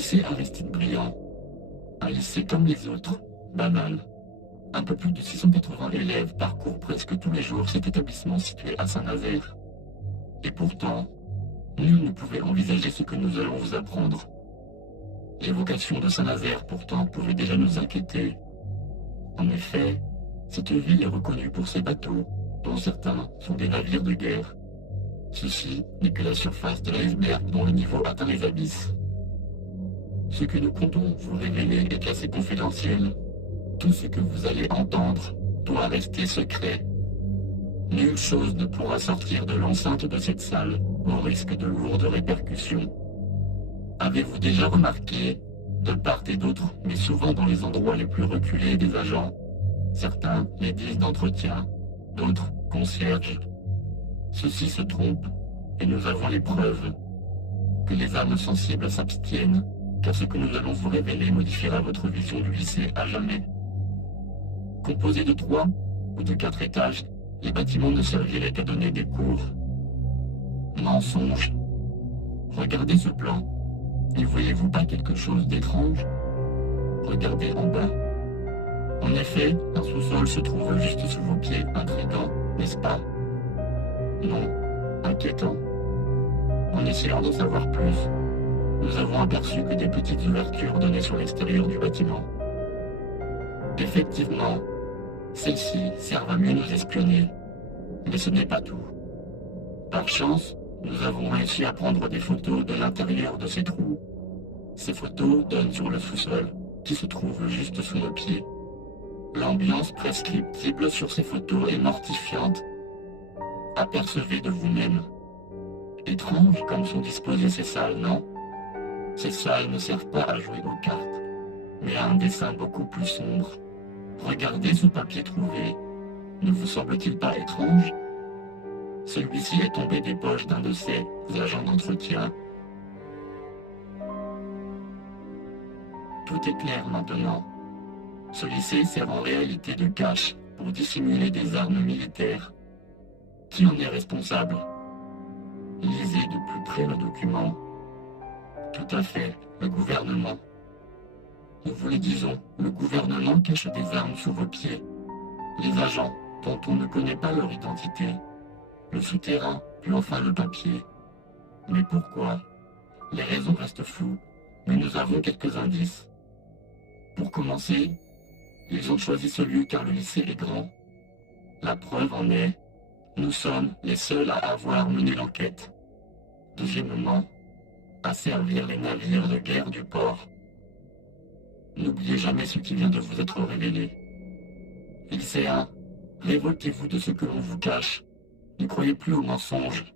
lycée Aristide Briand, un lycée comme les autres, banal. Un peu plus de 680 élèves parcourent presque tous les jours cet établissement situé à Saint-Nazaire. Et pourtant, nul ne pouvait envisager ce que nous allons vous apprendre. L'évocation de Saint-Nazaire pourtant pouvait déjà nous inquiéter. En effet, cette ville est reconnue pour ses bateaux, dont certains sont des navires de guerre. Ceci n'est que la surface de l'iceberg dont le niveau atteint les abysses. Ce que nous comptons vous révéler est classé confidentiel. Tout ce que vous allez entendre doit rester secret. Nulle chose ne pourra sortir de l'enceinte de cette salle au risque de lourdes répercussions. Avez-vous déjà remarqué, de part et d'autre, mais souvent dans les endroits les plus reculés des agents, certains les disent d'entretien, d'autres concierges. Ceux-ci se trompent, et nous avons les preuves. Que les âmes sensibles s'abstiennent, car ce que nous allons vous révéler modifiera votre vision du lycée à jamais. Composés de 3 ou de 4 étages, les bâtiments ne serviraient qu'à donner des cours. Mensonge. Regardez ce plan. N'y voyez-vous pas quelque chose d'étrange? Regardez en bas. En effet, un sous-sol se trouve juste sous vos pieds, intriguant, n'est-ce pas? Non, inquiétant. En essayant d'en savoir plus, nous avons aperçu que des petites ouvertures donnaient sur l'extérieur du bâtiment. Effectivement, celles-ci servent à mieux nous espionner, mais ce n'est pas tout. Par chance, nous avons réussi à prendre des photos de l'intérieur de ces trous. Ces photos donnent sur le sous-sol, qui se trouve juste sous nos pieds. L'ambiance prescriptible sur ces photos est mortifiante. Apercevez de vous-même. Étrange comme sont disposées ces salles, non? Ces salles ne servent pas à jouer aux cartes, mais à un dessin beaucoup plus sombre. Regardez ce papier trouvé. Ne vous semble-t-il pas étrange? Celui-ci est tombé des poches d'un de ces agents d'entretien. Tout est clair maintenant. Ce lycée sert en réalité de cache pour dissimuler des armes militaires. Qui en est responsable? Lisez de plus près le document. Tout à fait, le gouvernement. Nous vous le disons, le gouvernement cache des armes sous vos pieds. Les agents, dont on ne connaît pas leur identité. Le souterrain, puis enfin le papier. Mais pourquoi? Les raisons restent floues, mais nous avons quelques indices. Pour commencer, ils ont choisi ce lieu car le lycée est grand. La preuve en est, nous sommes les seuls à avoir mené l'enquête. Deuxièmement, à servir les navires de guerre du port. N'oubliez jamais ce qui vient de vous être révélé. Lycéens, révoltez-vous de ce que l'on vous cache. Ne croyez plus aux mensonges.